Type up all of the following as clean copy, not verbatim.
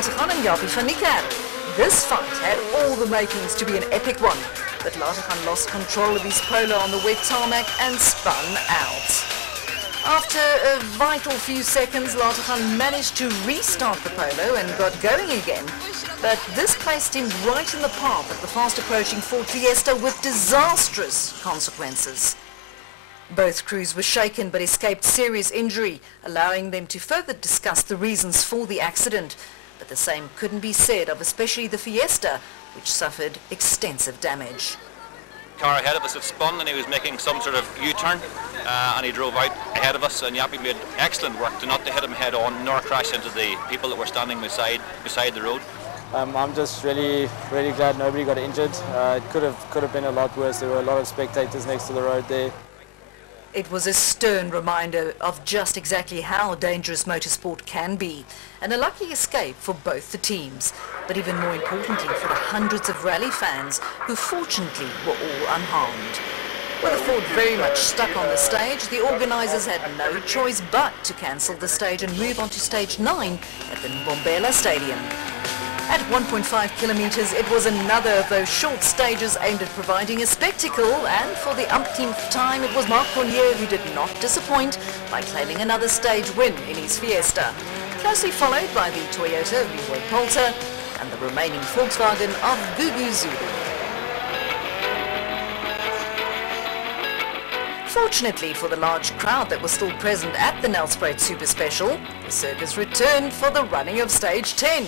Lateghan and Jaapie van Niekerk. This fight had all the makings to be an epic one, but Lateghan lost control of his polo on the wet tarmac and spun out. After a vital few seconds, Lateghan managed to restart the polo and got going again, but this placed him right in the path of the fast-approaching Ford Fiesta with disastrous consequences. Both crews were shaken but escaped serious injury, allowing them to further discuss the reasons for the accident. But the same couldn't be said of especially the Fiesta, which suffered extensive damage. The car ahead of us had spun and he was making some sort of U-turn and he drove out ahead of us, and Jaapie made excellent work to not to hit him head on nor crash into the people that were standing beside the road. I'm just really glad nobody got injured. It could have been a lot worse. There were a lot of spectators next to the road there. It was a stern reminder of just exactly how dangerous motorsport can be, and a lucky escape for both the teams, but even more importantly for the hundreds of rally fans who fortunately were all unharmed. With the Ford very much stuck on the stage, the organisers had no choice but to cancel the stage and move on to stage 9 at the Mbombela Stadium. At 1.5 kilometres, it was another of those short stages aimed at providing a spectacle, and for the umpteenth time it was Marc Cronje who did not disappoint by claiming another stage win in his Fiesta, closely followed by the Toyota Leroy Polter and the remaining Volkswagen of Gugu Zulu. Fortunately for the large crowd that was still present at the Nelspruit Super Special, the circus returned for the running of stage 10.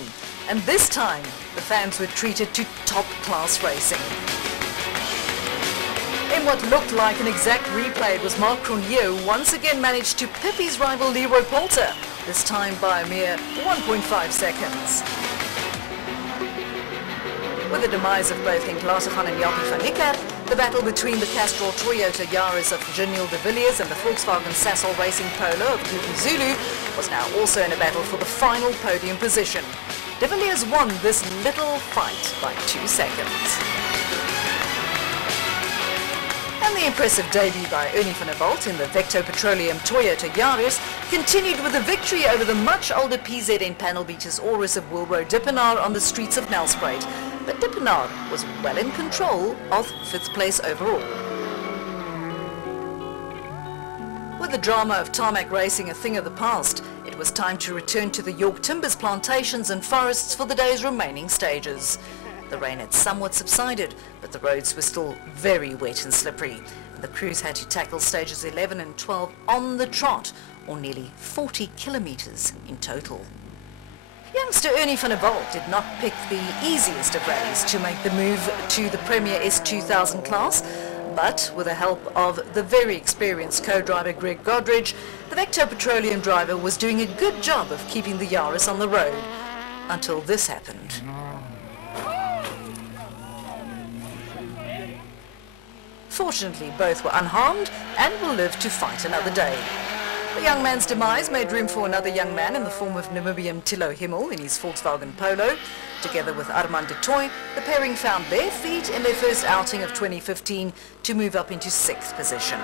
And this time, the fans were treated to top-class racing. In what looked like an exact replay, it was Marc Cronje who once again managed to pip his rival Leroy Polter, this time by a mere 1.5 seconds. With the demise of both Henk Lateghan and Jaapie van Niekerk, the battle between the Castrol Toyota Yaris of Geniel de Villiers and the Volkswagen Sasol Racing Polo of Gugu Zulu was now also in a battle for the final podium position. De Villiers won this little fight by 2 seconds. And the impressive debut by Ernie van der Walt in the Vecto Petroleum Toyota Yaris continued with a victory over the much older PZN panel beaters Aurus of Wilbro Dippenaar on the streets of Nelspruit. But Dippenaar was well in control of 5th place overall. With the drama of tarmac racing a thing of the past, it was time to return to the York Timbers plantations and forests for the day's remaining stages. The rain had somewhat subsided, but the roads were still very wet and slippery. The crews had to tackle stages 11 and 12 on the trot, or nearly 40 kilometres in total. Youngster Ernie van der Walt did not pick the easiest of rallies to make the move to the Premier S2000 class, but with the help of the very experienced co-driver Greg Godridge, the Vecto Petroleum driver was doing a good job of keeping the Yaris on the road, until this happened. Fortunately, both were unharmed and will live to fight another day. The young man's demise made room for another young man in the form of Namibian Thilo Himmel in his Volkswagen Polo. Together with Armand de Toy, the pairing found their feet in their first outing of 2015 to move up into 6th position.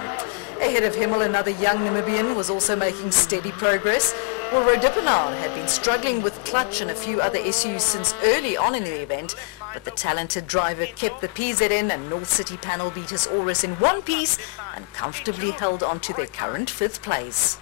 Ahead of Himmel, another young Namibian was also making steady progress. Wilbro Dippenaar had been struggling with clutch and a few other issues since early on in the event, but the talented driver kept the PZN and North City panel beaters Aurus in one piece and comfortably held on to their current 5th place.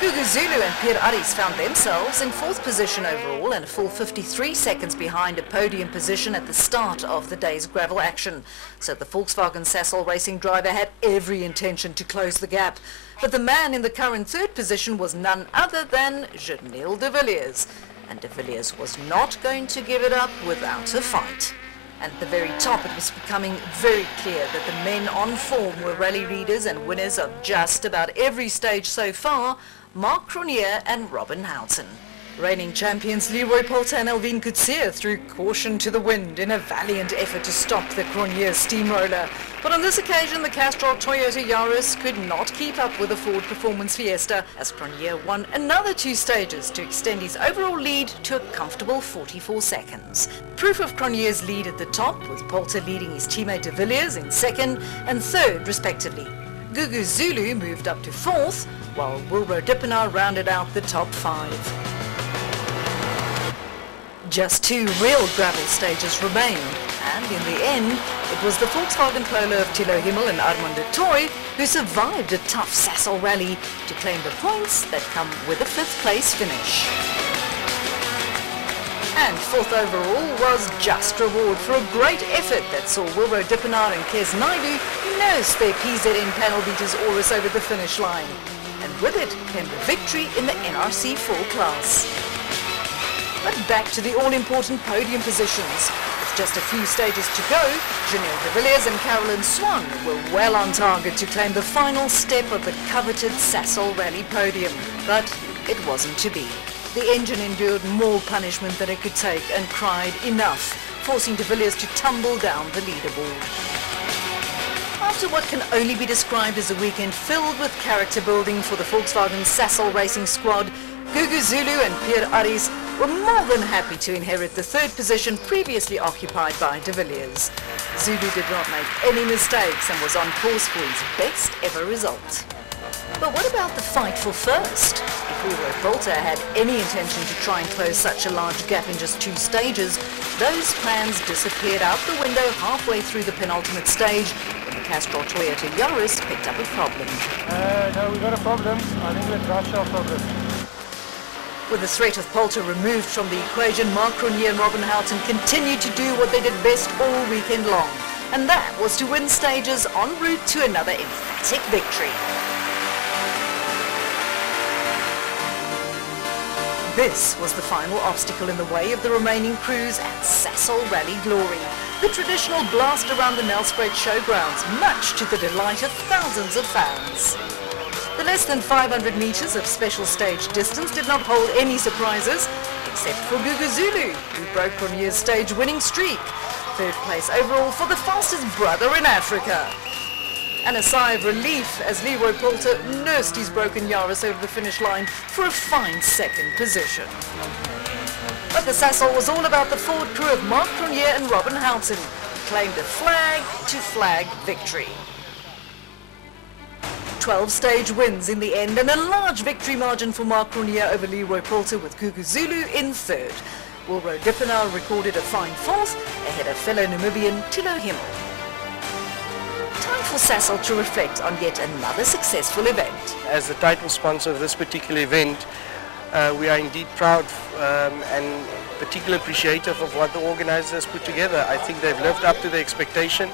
Gugu Zulu and Pierre Aris found themselves in 4th position overall and a full 53 seconds behind a podium position at the start of the day's gravel action. So the Volkswagen Sasol racing driver had every intention to close the gap. But the man in the current 3rd position was none other than Geniel de Villiers. And de Villiers was not going to give it up without a fight. And at the very top, it was becoming very clear that the men on form were rally leaders and winners of just about every stage so far, Marc Cronje and Robin Houghton. Reigning champions Leroy Polter and Alvin Coetzee threw caution to the wind in a valiant effort to stop the Cronje steamroller. But on this occasion, the Castrol Toyota Yaris could not keep up with the Ford Performance Fiesta, as Cronje won another 2 stages to extend his overall lead to a comfortable 44 seconds. Proof of Cronje's lead at the top, with Polter leading his teammate de Villiers in 2nd and 3rd respectively. Gugu Zulu moved up to 4th, while Wilbro Dippenaar rounded out the top 5. Just 2 real gravel stages remained, and in the end, it was the Volkswagen Polo of Thilo Himmel and Armand de Toy who survived a tough Sasol rally to claim the points that come with a 5th place finish. And 4th overall was just reward for a great effort that saw Wilbur Dippenaar and Kes Naidu nurse their PZN panel beaters Aurus over the finish line. And with it came the victory in the NRC 4 class. But back to the all-important podium positions. With just a few stages to go, Janelle de Villiers and Carolyn Swan were well on target to claim the final step of the coveted Sasol Rally podium. But it wasn't to be. The engine endured more punishment than it could take and cried enough, forcing de Villiers to tumble down the leaderboard. After what can only be described as a weekend filled with character building for the Volkswagen Sasol racing squad, Gugu Zulu and Pierre Aris were more than happy to inherit the 3rd position previously occupied by de Villiers. Zulu did not make any mistakes and was on course for his best ever result. But what about the fight for first? If Leroy Bolter had any intention to try and close such a large gap in just 2 stages, those plans disappeared out the window halfway through the penultimate stage when the Castrol Toyota Yaris picked up a problem. No, we've got a problem. I think we're crash our problem. With the threat of Poulter removed from the equation, Marc Cronier and Robin Houghton continued to do what they did best all weekend long, and that was to win stages en route to another emphatic victory. This was the final obstacle in the way of the remaining crews at Sasol Rally Glory, the traditional blast around the Nelspruit showgrounds, much to the delight of thousands of fans. The less than 500 metres of special stage distance did not hold any surprises, except for Gugu Zulu, who broke Cronier's stage-winning streak. 3rd place overall for the fastest brother in Africa. And a sigh of relief as Leroy Poulter nursed his broken Yaris over the finish line for a fine 2nd position. But the Sasol was all about the Ford crew of Marc Cronier and Robin Houghton, who claimed a flag-to-flag victory. 12 stage wins in the end and a large victory margin for Marc Cronier over Leroy Poulter with Gugu Zulu in 3rd. Wilbur Dippenaar recorded a fine 4th ahead of fellow Namibian Thilo Himmel. Time for Sasol to reflect on yet another successful event. As the title sponsor of this particular event, we are indeed proud and particularly appreciative of what the organisers put together. I think they've lived up to the expectation.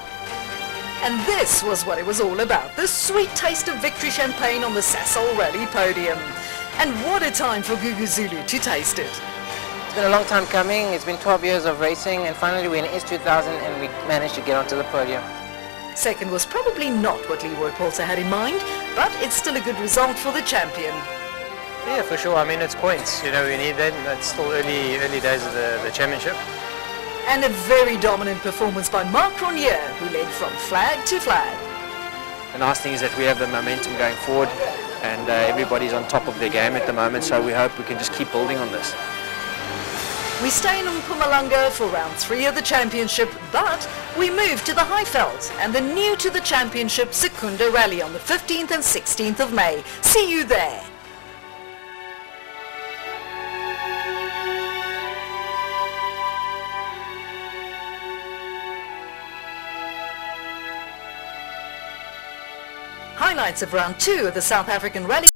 And this was what it was all about, the sweet taste of victory champagne on the Sasol Rally podium. And what a time for Gugu Zulu to taste it. It's been a long time coming. It's been 12 years of racing, and finally we're in S2000 and we managed to get onto the podium. 2nd was probably not what Leroy Poulter had in mind, but it's still a good result for the champion. Yeah, for sure. I mean, it's points. You know, we need that. It's still early days of the championship. And a very dominant performance by Marc Cronier, who led from flag to flag. The nice thing is that we have the momentum going forward, and everybody's on top of their game at the moment, so we hope we can just keep building on this. We stay in Mpumalanga for round 3 of the championship, but we move to the Highveld and the new to the championship Secunda Rally on the 15th and 16th of May. See you there. Highlights of round 2 of the South African Rally